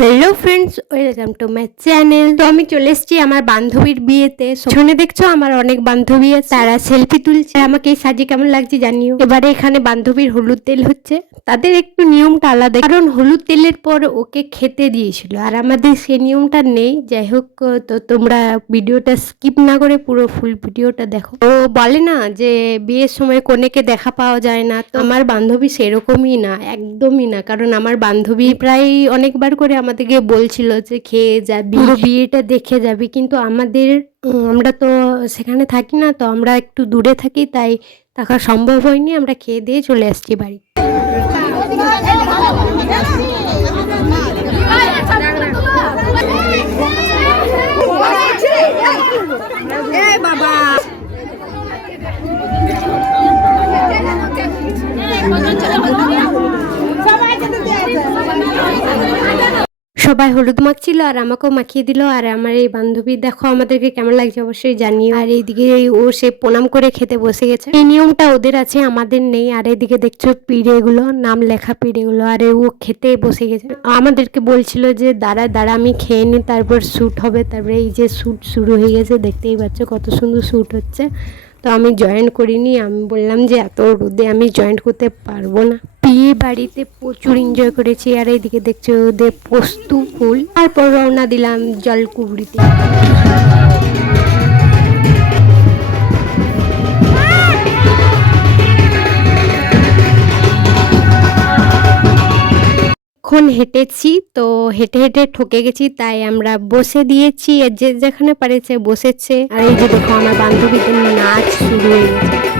Hello friends welcome to my channel তো আমি চলে এসেছি আমার বান্ধবীর বিয়েতে। শুনে দেখছ আমার অনেক বান্ধবী আছে। তারা সেলফি তুলছে। আমাকে এই সাজিয়ে কেমন লাগছে জানিও। এবারে এখানে বান্ধবীর হলুদ তেল হচ্ছে। তাদের একটু নিয়মটা আলাদা। কারণ হলুদ তেলের পর ওকে খেতে দিয়েছিল। আর আমাদের সেই নিয়মটা নেই। যাই হোক, তো তোমরা ভিডিওটা স্কিপ না করে পুরো ফুল ভিডিওটা দেখো। ও বলে না যে বিয়ের সময় কনেকে দেখা পাওয়া যায় না। তো আমার বান্ধবী সেরকমই না। একদমই না। কারণ আমার বান্ধবী প্রায় অনেকবার করে আমাদেরকে বলছিল যে খেয়ে যাবি। পুরো বিয়েটা দেখে যাবি। কিন্তু আমাদের আমরা তো সেখানে থাকি না তো আমরা একটু দূরে থাকি তাই থাকা সম্ভব হয়নি। আমরা খেয়ে দিয়ে চলে আসছি বাড়ি। সবাই হলুদ মাখছিল আর আমাকেও মাখিয়ে দিল। আর আমার এই বান্ধবী, দেখো আমাদেরকে কেমন লাগছে অবশ্যই জানিও। আর এইদিকে ও, সে প্রণাম করে খেতে বসে গেছে। এই নিয়মটা ওদের আছে, আমাদের নেই। আর এইদিকে দেখছ পিড়েগুলো, নাম লেখা পিড়েগুলো। আর ও খেতে বসে গেছে। আমাদেরকে বলছিল যে, দাঁড়া দাঁড়া, আমি খেয়ে নিই, তারপর শ্যুট হবে। তারপরে এই যে শ্যুট শুরু হয়ে গেছে, দেখতেই পাচ্ছ কত সুন্দর শ্যুট হচ্ছে। তো আমি জয়েন করিনি। আমি বললাম যে, এত রোদে আমি জয়েন করতে পারব না। বাড়িতে প্রচুর এনজয় করেছি। আর এইদিকে দেখছ ওদের পোস্তু ফুল। তারপর রওনা দিলাম জলকুবড়িতে। এখন হেঁটেছি, তো হেঁটে হেঁটে ঠকে গেছি, তাই আমরা বসে দিয়েছি। যে যেখানে পারেছে বসেছে। আর এই যে দেখো, আমার বান্ধবীদের নাচ শুরু হয়ে গেছে।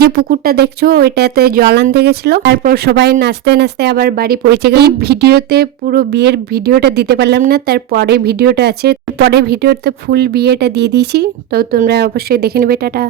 যে পুকুরটা দেখছ, ওইটাতে জল আনতে গেছিল। তারপর সবাই নাচতে নাচতে আবার বাড়ি পৌঁছে গেল। এই ভিডিওতে পুরো বিয়ের ভিডিওটা দিতে পারলাম না, তার পরে ভিডিওটা আছে। পরে ভিডিওতে ফুল বিয়েটা দিয়ে দিয়েছি, তো তোমরা অবশ্যই দেখে নেবে, টাটা।